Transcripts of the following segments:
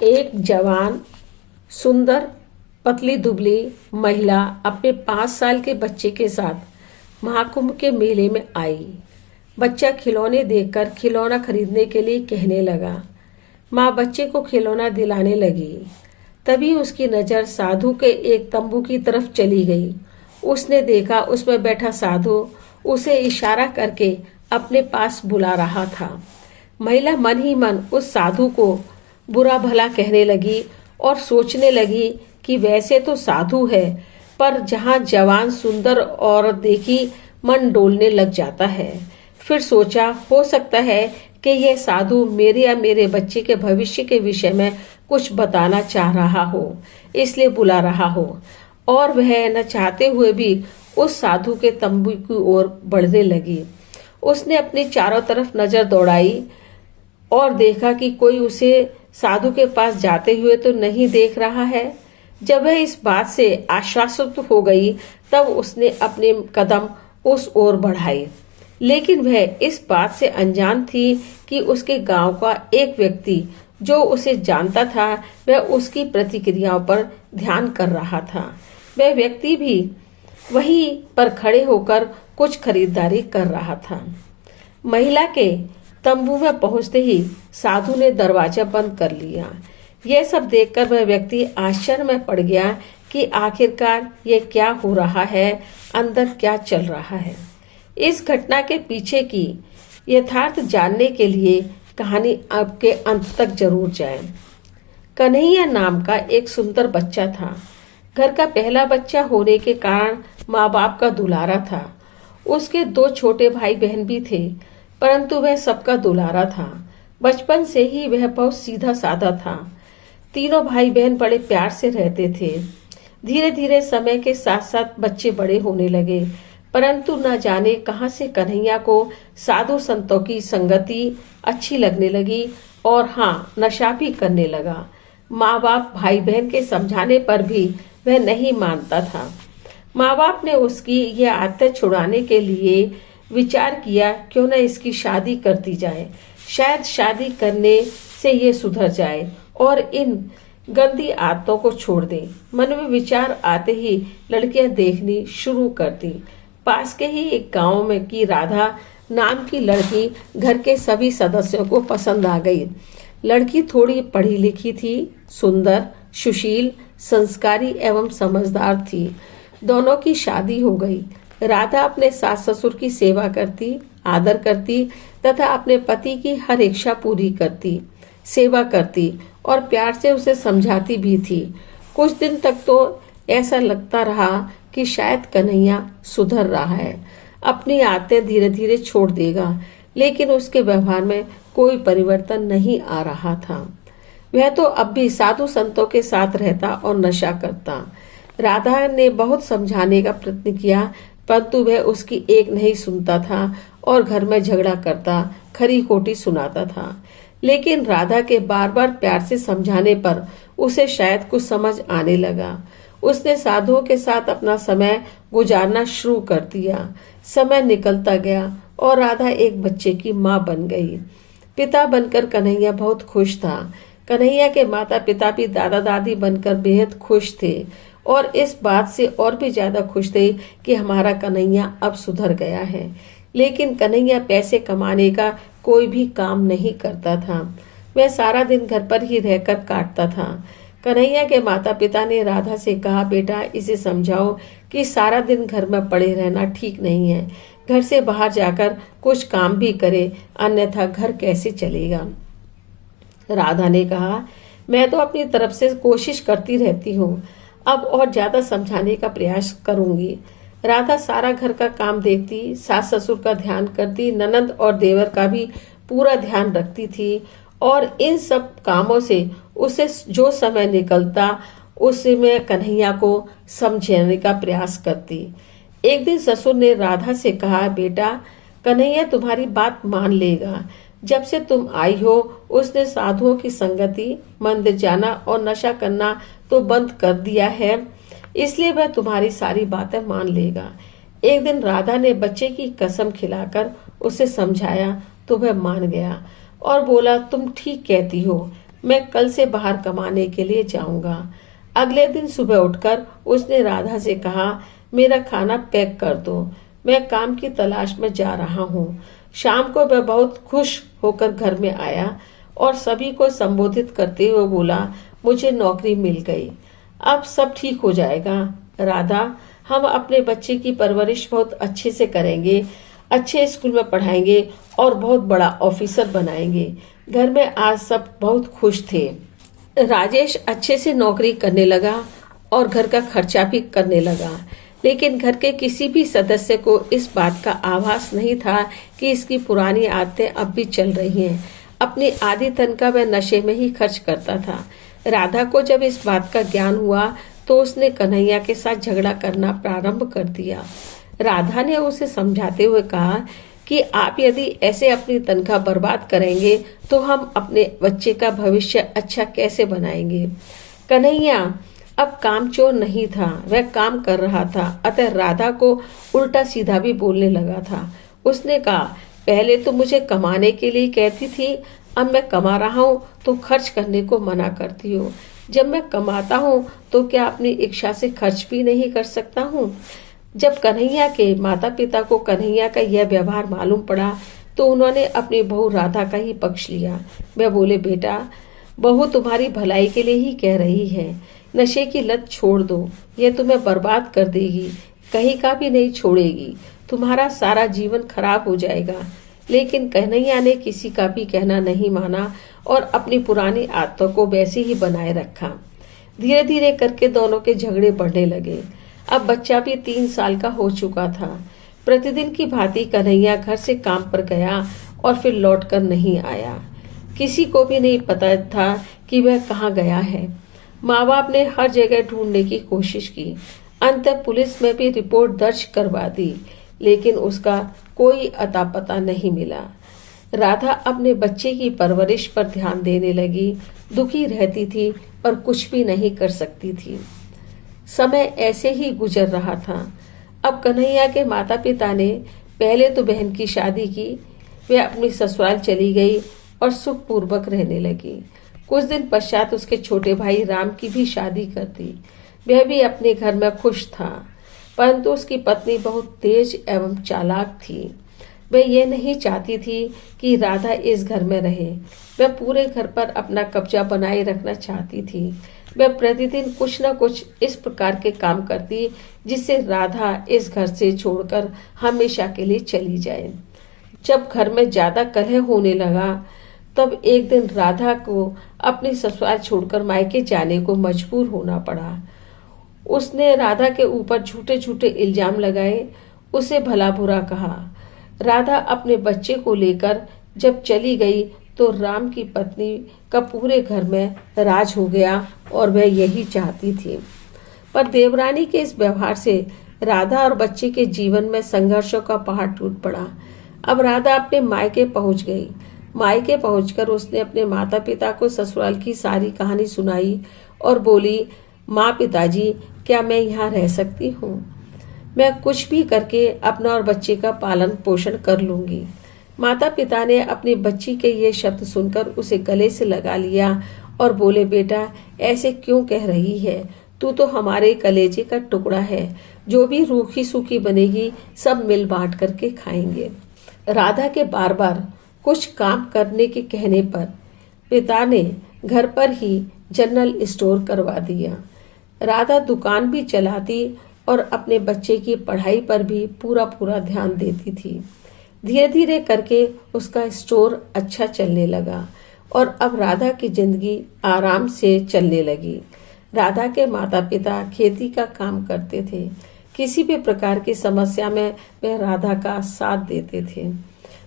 एक जवान, सुंदर, पतली दुबली महिला अपने 5 साल के बच्चे के साथ महाकुंभ के मेले में आई। बच्चा खिलौने देखकर खिलौना खरीदने के लिए कहने लगा। माँ बच्चे को खिलौना दिलाने लगी। तभी उसकी नज़र साधु के एक तंबू की तरफ चली गई। उसने देखा उसमें बैठा साधु उसे इशारा करके अपने पास बुला रहा था। महिला मन ही मन उस साधु को बुरा भला कहने लगी और सोचने लगी कि वैसे तो साधु है, पर जहाँ जवान सुंदर औरत देखी मन डोलने लग जाता है। फिर सोचा हो सकता है कि यह साधु मेरे या मेरे बच्चे के भविष्य के विषय में कुछ बताना चाह रहा हो, इसलिए बुला रहा हो। और वह न चाहते हुए भी उस साधु के तंबू की ओर बढ़ने लगी। उसने अपनी चारों तरफ नजर दौड़ाई और देखा कि कोई उसे साधु के पास जाते हुए तो नहीं देख रहा है। जब वह इस बात से आश्वस्त हो गई तब उसने अपने कदम उस ओर बढ़ाए। लेकिन वह इस बात से अनजान थी कि उसके गांव का एक व्यक्ति जो उसे जानता था वह उसकी प्रतिक्रियाओं पर ध्यान कर रहा था। वह व्यक्ति भी वहीं पर खड़े होकर कुछ खरीदारी कर रहा था। महिला के तंबू में पहुंचते ही साधु ने दरवाजा बंद कर लिया। यह सब देखकर वह व्यक्ति आश्चर्य में पड़ गया कि आखिरकार यह क्या हो रहा है, अंदर क्या चल रहा है। इस घटना के पीछे की यथार्थ जानने के लिए कहानी आपके अंत तक जरूर जाए। कन्हैया नाम का एक सुंदर बच्चा था। घर का पहला बच्चा होने के कारण माँ बाप का दुलारा था। उसके 2 छोटे भाई बहन भी थे, परंतु वह सबका दुलारा था। बचपन से ही वह बहुत सीधा साधा था। तीनों भाई बहन बड़े प्यार से रहते थे। धीरे धीरे समय के साथ साथ बच्चे बड़े होने लगे, परंतु न जाने कहां से कन्हैया को साधु संतों की संगति अच्छी लगने लगी और हाँ, नशा भी करने लगा। माँ बाप भाई बहन के समझाने पर भी वह नहीं मानता था। माँ बाप ने उसकी यह आदत छुड़ाने के लिए विचार किया क्यों न इसकी शादी कर दी जाए। शायद शादी करने से ये सुधर जाए और इन गंदी आदतों को छोड़ दे। मन में विचार आते ही लड़कियां देखनी शुरू कर दी। पास के ही एक गांव में की राधा नाम की लड़की घर के सभी सदस्यों को पसंद आ गई। लड़की थोड़ी पढ़ी लिखी थी, सुंदर, सुशील, संस्कारी एवं समझदार थी। दोनों की शादी हो गई। राधा अपने सास ससुर की सेवा करती, आदर करती तथा अपने पति की हर इच्छा पूरी करती, सेवा करती और प्यार से उसे समझाती भी थी। कुछ दिन तक तो ऐसा लगता रहा कि शायद कन्हैया सुधर रहा है, अपनी आदतें धीरे धीरे छोड़ देगा, लेकिन उसके व्यवहार में कोई परिवर्तन नहीं आ रहा था। वह तो अब भी साधु संतों के साथ रहता और नशा करता। राधा ने बहुत समझाने का प्रयत्न किया, परंतु वह उसकी एक नहीं सुनता था और घर में झगड़ा करता, खरी खोटी सुनाता था। लेकिन राधा के बार बार प्यार से समझाने पर उसे शायद कुछ समझ आने लगा। उसने साधुओं के साथ अपना समय गुजारना शुरू कर दिया। समय निकलता गया और राधा एक बच्चे की माँ बन गई। पिता बनकर कन्हैया बहुत खुश था। कन्हैया के माता पिता भी दादा दादी बनकर बेहद खुश थे और इस बात से और भी ज्यादा खुश थे कि हमारा कन्हैया अब सुधर गया है। लेकिन कन्हैया पैसे कमाने का कोई भी काम नहीं करता था। वह सारा दिन घर पर ही रहकर काटता था। कन्हैया के माता पिता ने राधा से कहा, बेटा इसे समझाओ कि सारा दिन घर में पड़े रहना ठीक नहीं है, घर से बाहर जाकर कुछ काम भी करे, अन्यथा घर कैसे चलेगा। राधा ने कहा, मैं तो अपनी तरफ से कोशिश करती रहती हूँ, अब और ज्यादा समझाने का प्रयास करूंगी। राधा सारा घर का काम देखती, सास ससुर का ध्यान करती, ननद और देवर का भी पूरा ध्यान रखती थी और इन सब कामों से उसे जो समय निकलता उसमें कन्हैया को समझाने का प्रयास करती। एक दिन ससुर ने राधा से कहा, बेटा कन्हैया तुम्हारी बात मान लेगा। जब से तुम आई हो उसने साधुओं की संगति, मंदिर जाना और नशा करना तो बंद कर दिया है, इसलिए वह तुम्हारी सारी बातें मान लेगा। एक दिन राधा ने बच्चे की कसम खिलाकर उसे समझाया तो वह मान गया और बोला, तुम ठीक कहती हो, मैं कल से बाहर कमाने के लिए जाऊंगा। अगले दिन सुबह उठकर उसने राधा से कहा, मेरा खाना पैक कर दो, मैं काम की तलाश में जा रहा हूँ। शाम को वह बहुत खुश होकर घर में आया और सभी को संबोधित करते हुए बोला, मुझे नौकरी मिल गई, अब सब ठीक हो जाएगा। राधा, हम अपने बच्चे की परवरिश बहुत अच्छे से करेंगे, अच्छे स्कूल में पढ़ाएंगे और बहुत बड़ा ऑफिसर बनाएंगे। घर में आज सब बहुत खुश थे। राजेश अच्छे से नौकरी करने लगा और घर का खर्चा भी करने लगा, लेकिन घर के किसी भी सदस्य को इस बात का आभास नहीं था कि इसकी पुरानी आदतें अब भी चल रही हैं। अपनी आधी तनख्वाह वह नशे में ही खर्च करता था। राधा को जब इस बात का ज्ञान हुआ तो उसने कन्हैया के साथ झगड़ा करना प्रारंभ कर दिया। राधा ने उसे समझाते हुए कहा कि आप यदि ऐसे अपनी तनख्वाह बर्बाद करेंगे तो हम अपने बच्चे का भविष्य अच्छा कैसे बनाएंगे। कन्हैया अब कामचोर नहीं था, वह काम कर रहा था, अतः राधा को उल्टा सीधा भी बोलने लगा था। उसने कहा, पहले तो मुझे कमाने के लिए कहती थी, अब मैं कमा रहा हूँ तो खर्च करने को मना करती हो। जब मैं कमाता हूँ तो क्या अपनी इच्छा से खर्च भी नहीं कर सकता हूँ। जब कन्हैया के माता पिता को कन्हैया का यह व्यवहार मालूम पड़ा तो उन्होंने अपनी बहू राधा का ही पक्ष लिया। वे बोले, बेटा, बहू तुम्हारी भलाई के लिए ही कह रही है, नशे की लत छोड़ दो, यह तुम्हें बर्बाद कर देगी, कहीं का भी नहीं छोड़ेगी, तुम्हारा सारा जीवन खराब हो जाएगा। लेकिन कन्हैया ने किसी का भी कहना नहीं माना और अपनी पुरानी आदतों को वैसे ही बनाए रखा। धीरे धीरे करके दोनों के झगड़े बढ़ने लगे। अब बच्चा भी 3 साल का हो चुका था। प्रतिदिन की भांति कन्हैया घर से काम पर गया और फिर लौटकर नहीं आया। किसी को भी नहीं पता था कि वह कहाँ गया है। माँ बाप ने हर जगह ढूंढने की कोशिश की, अंततः पुलिस में भी रिपोर्ट दर्ज करवा दी, लेकिन उसका कोई अता पता नहीं मिला। राधा अपने बच्चे की परवरिश पर ध्यान देने लगी, दुखी रहती थी पर कुछ भी नहीं कर सकती थी। समय ऐसे ही गुजर रहा था। अब कन्हैया के माता पिता ने पहले तो बहन की शादी की, वे अपनी ससुराल चली गई और सुखपूर्वक रहने लगी। कुछ दिन पश्चात उसके छोटे भाई राम की भी शादी कर दी। वह भी अपने घर में खुश था, परंतु उसकी पत्नी बहुत तेज एवं चालाक थी। वह ये नहीं चाहती थी कि राधा इस घर में रहे। वह पूरे घर पर अपना कब्जा बनाए रखना चाहती थी। वह प्रतिदिन कुछ न कुछ इस प्रकार के काम करती जिससे राधा इस घर से छोड़कर हमेशा के लिए चली जाए। जब घर में ज्यादा कलह होने लगा तब एक दिन राधा को अपनी ससुराल छोड़कर मायके जाने को मजबूर होना पड़ा। उसने राधा के ऊपर झूठे झूठे इल्जाम लगाए, उसे भला बुरा कहा। राधा अपने बच्चे को लेकर जब चली गई तो राम की पत्नी का पूरे घर में राज हो गया और वह यही चाहती थी। पर देवरानी के इस व्यवहार से राधा और बच्चे के जीवन में संघर्षों का पहाड़ टूट पड़ा। अब राधा अपने मायके पहुंच गई। मायके पहुंचकर उसने अपने माता पिता को ससुराल की सारी कहानी सुनाई और बोली, माँ पिताजी, क्या मैं यहाँ रह सकती हूँ? मैं कुछ भी करके अपना और बच्चे का पालन पोषण कर लूंगी। माता पिता ने अपनी बच्ची के ये शब्द सुनकर उसे गले से लगा लिया और बोले, बेटा, ऐसे क्यों कह रही है? तू तो हमारे कलेजे का टुकड़ा है। जो भी रूखी सूखी बनेगी सब मिल बांट करके खाएंगे। राधा के बार बार कुछ काम करने के कहने पर पिता ने घर पर ही जनरल स्टोर करवा दिया। राधा दुकान भी चलाती और अपने बच्चे की पढ़ाई पर भी पूरा पूरा ध्यान देती थी। धीरे धीरे करके उसका स्टोर अच्छा चलने लगा और अब राधा की जिंदगी आराम से चलने लगी। राधा के माता पिता खेती का काम करते थे। किसी भी प्रकार की समस्या में वे राधा का साथ देते थे।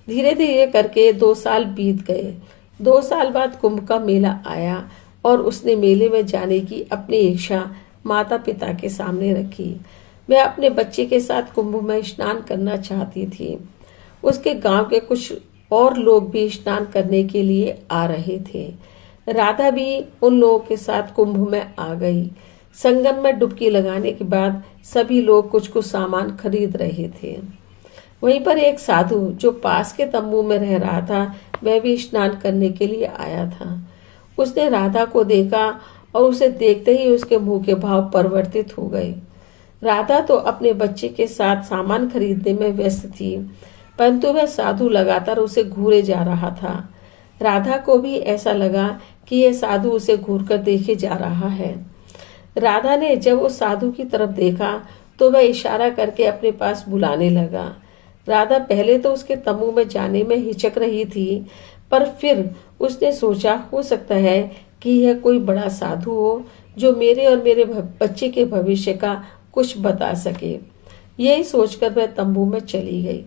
धीरे धीरे करके 2 साल बीत गए। 2 साल बाद कुंभ का मेला आया और उसने मेले में जाने की अपनी इच्छा माता पिता के सामने रखी। वह अपने बच्चे के साथ कुंभ में स्नान करना चाहती थी। उसके गांव के कुछ और लोग भी स्नान करने के लिए आ रहे थे। राधा भी उन लोगों के साथ कुंभ में आ गई। संगम में डुबकी लगाने के बाद सभी लोग कुछ कुछ सामान खरीद रहे थे। वहीं पर एक साधु जो पास के तंबू में रह रहा था, वह भी स्नान करने के लिए आया था। उसने राधा को देखा और उसे देखते ही उसके मुंह के भाव परिवर्तित हो गए। राधा तो अपने बच्चे के साथ सामान खरीदने में व्यस्त थी, परंतु वह साधु लगातार उसे घूरे जा रहा था। राधा को भी ऐसा लगा कि यह साधु उसे घूरकर देखे जा रहा है। राधा ने जब उस साधु की तरफ देखा तो वह इशारा करके अपने पास बुलाने लगा। राधा पहले तो उसके तंबू में जाने में हिचक रही थी, पर फिर उसने सोचा हो सकता है कि यह कोई बड़ा साधु हो जो मेरे और मेरे बच्चे के भविष्य का कुछ बता सके। यही सोचकर वह तंबू में चली गई।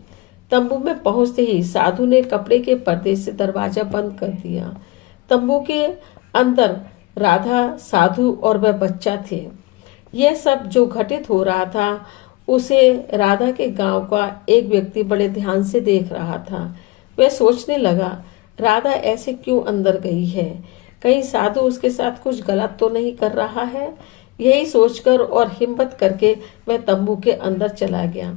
तंबू में पहुंचते ही साधु ने कपड़े के पर्दे से दरवाजा बंद कर दिया। तंबू के अंदर राधा, साधु और वह बच्चा थे। यह सब जो घटित हो रहा था उसे राधा के गांव का एक व्यक्ति बड़े ध्यान से देख रहा था। वह सोचने लगा, राधा ऐसे क्यों अंदर गई है? कहीं साधु उसके साथ कुछ गलत तो नहीं कर रहा है? यही सोचकर और हिम्मत करके वह तंबू के अंदर चला गया।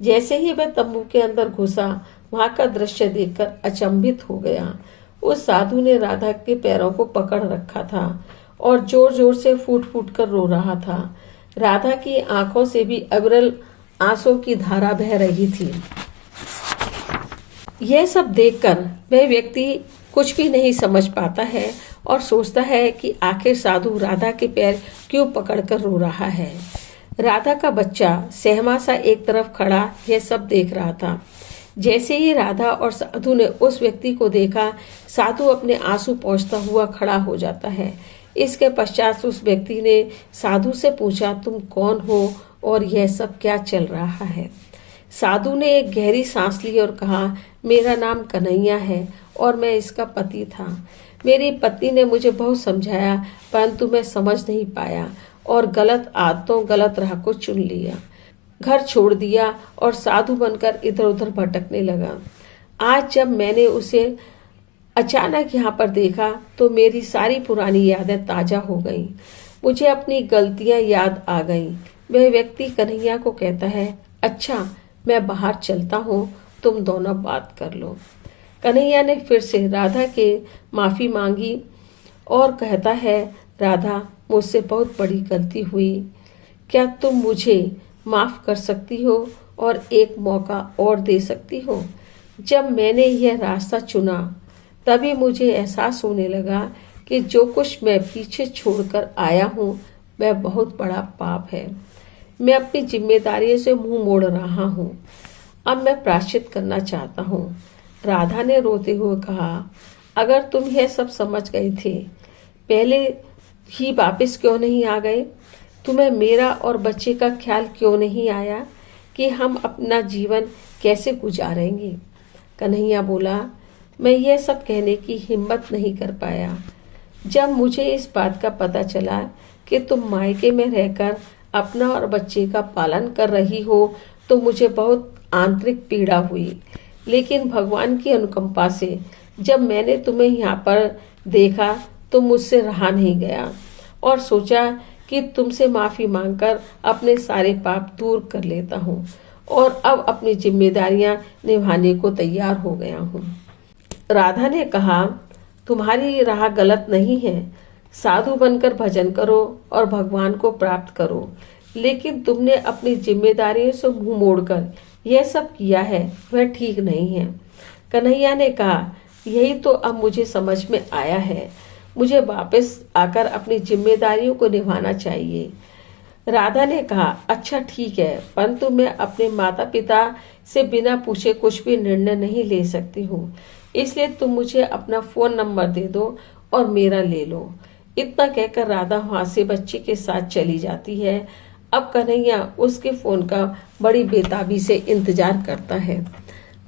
जैसे ही वह तंबू के अंदर घुसा, वहां का दृश्य देखकर अचंभित हो गया। उस साधु ने राधा के पैरों को पकड़ रखा था और जोर जोर से फूट फूट कर रो रहा था। राधा की आंखों से भी अविरल आंसू की धारा बह रही थी। यह सब देखकर वह व्यक्ति कुछ भी नहीं समझ पाता है और सोचता है कि आखिर साधु राधा के पैर क्यों पकड़कर रो रहा है। राधा का बच्चा सहमा सा एक तरफ खड़ा यह सब देख रहा था। जैसे ही राधा और साधु ने उस व्यक्ति को देखा, साधु अपने आंसू पोंछता हुआ खड़ा हो जाता है। इसके पश्चात उस व्यक्ति ने साधु से पूछा, तुम कौन हो और यह सब क्या चल रहा है? साधु ने एक गहरी सांस ली और कहा, मेरा नाम कन्हैया है और मैं इसका पति था। मेरी पत्नी ने मुझे बहुत समझाया, परंतु मैं समझ नहीं पाया और गलत आदतों, गलत राह को चुन लिया। घर छोड़ दिया और साधु बनकर इधर उधर भटकने लगा। आज जब मैंने उसे अचानक यहाँ पर देखा तो मेरी सारी पुरानी यादें ताजा हो गईं। मुझे अपनी गलतियाँ याद आ गईं। वह व्यक्ति कन्हैया को कहता है, अच्छा मैं बाहर चलता हूँ, तुम दोनों बात कर लो। कन्हैया ने फिर से राधा के माफ़ी मांगी और कहता है, राधा मुझसे बहुत बड़ी गलती हुई, क्या तुम मुझे माफ़ कर सकती हो और एक मौका और दे सकती हो? जब मैंने यह रास्ता चुना तभी मुझे एहसास होने लगा कि जो कुछ मैं पीछे छोड़कर आया हूँ वह बहुत बड़ा पाप है। मैं अपनी जिम्मेदारियों से मुंह मोड़ रहा हूँ। अब मैं प्रायश्चित करना चाहता हूँ। राधा ने रोते हुए कहा, अगर तुम यह सब समझ गए थे, पहले ही वापस क्यों नहीं आ गए? तुम्हें मेरा और बच्चे का ख्याल क्यों नहीं आया कि हम अपना जीवन कैसे गुजारेंगे? कन्हैया बोला, मैं यह सब कहने की हिम्मत नहीं कर पाया। जब मुझे इस बात का पता चला कि तुम मायके में रहकर अपना और बच्चे का पालन कर रही हो तो मुझे बहुत आंतरिक पीड़ा हुई। लेकिन भगवान की अनुकंपा से जब मैंने तुम्हें यहाँ पर देखा तो मुझसे रहा नहीं गया और सोचा कि तुमसे माफ़ी मांगकर अपने सारे पाप दूर कर लेता हूँ और अब अपनी जिम्मेदारियाँ निभाने को तैयार हो गया हूँ। राधा ने कहा, तुम्हारी राह गलत नहीं है। साधु बनकर भजन करो और भगवान को प्राप्त करो, लेकिन तुमने अपनी जिम्मेदारियों से मुंह मोड़कर यह सब किया है, वह ठीक नहीं है। कन्हैया ने कहा, यही तो अब मुझे समझ में आया है। मुझे वापस आकर अपनी जिम्मेदारियों को निभाना चाहिए। राधा ने कहा, अच्छा ठीक है, परंतु मैं अपने माता पिता से बिना पूछे कुछ भी निर्णय नहीं ले सकती हूँ, इसलिए तुम मुझे अपना फ़ोन नंबर दे दो और मेरा ले लो। इतना कहकर राधा वहाँ से बच्चे के साथ चली जाती है। अब कन्हैया उसके फ़ोन का बड़ी बेताबी से इंतजार करता है।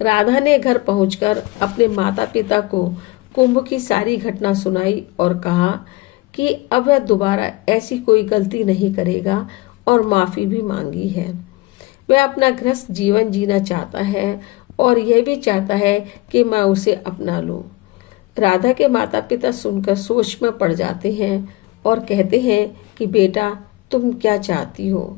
राधा ने घर पहुंचकर अपने माता पिता को कुंभ की सारी घटना सुनाई और कहा कि अब वह दोबारा ऐसी कोई गलती नहीं करेगा और माफ़ी भी मांगी है। वह अपना गृहस्थ जीवन जीना चाहता है और यह भी चाहता है कि मैं उसे अपना लूं। राधा के माता पिता सुनकर सोच में पड़ जाते हैं और कहते हैं कि बेटा तुम क्या चाहती हो,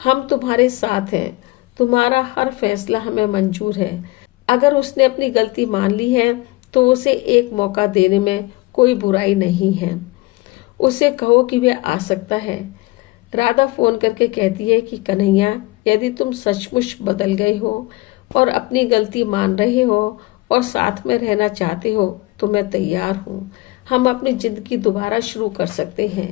हम तुम्हारे साथ हैं, तुम्हारा हर फैसला हमें मंजूर है। अगर उसने अपनी गलती मान ली है तो उसे एक मौका देने में कोई बुराई नहीं है। उसे कहो कि वह आ सकता है। राधा फोन करके कहती है कि कन्हैया, यदि तुम सचमुच बदल गए हो और अपनी गलती मान रहे हो और साथ में रहना चाहते हो तो मैं तैयार हूँ। हम अपनी जिंदगी दोबारा शुरू कर सकते हैं।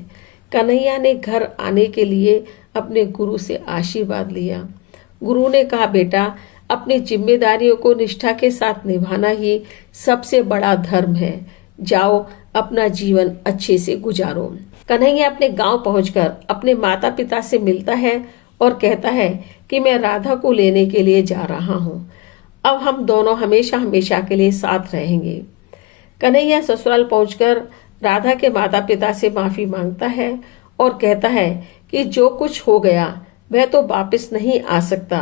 कन्हैया ने घर आने के लिए अपने गुरु से आशीर्वाद लिया। गुरु ने कहा, बेटा, अपनी जिम्मेदारियों को निष्ठा के साथ निभाना ही सबसे बड़ा धर्म है। जाओ, अपना जीवन अच्छे से गुजारो। कन्हैया अपने गांव पहुंचकर अपने माता पिता से मिलता है और कहता है कि मैं राधा को लेने के लिए जा रहा हूं। अब हम दोनों हमेशा हमेशा के लिए साथ रहेंगे। कन्हैया ससुराल पहुंचकर राधा के माता पिता से माफी मांगता है और कहता है कि जो कुछ हो गया वह तो वापस नहीं आ सकता,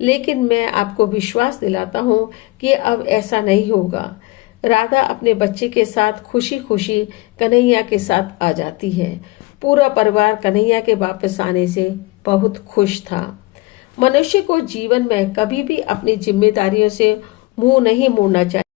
लेकिन मैं आपको विश्वास दिलाता हूँ कि अब ऐसा नहीं होगा। राधा अपने बच्चे के साथ खुशी खुशी कन्हैया के साथ आ जाती है। पूरा परिवार कन्हैया के वापस आने से बहुत खुश था। मनुष्य को जीवन में कभी भी अपनी जिम्मेदारियों से मुंह नहीं मोड़ना चाहिए।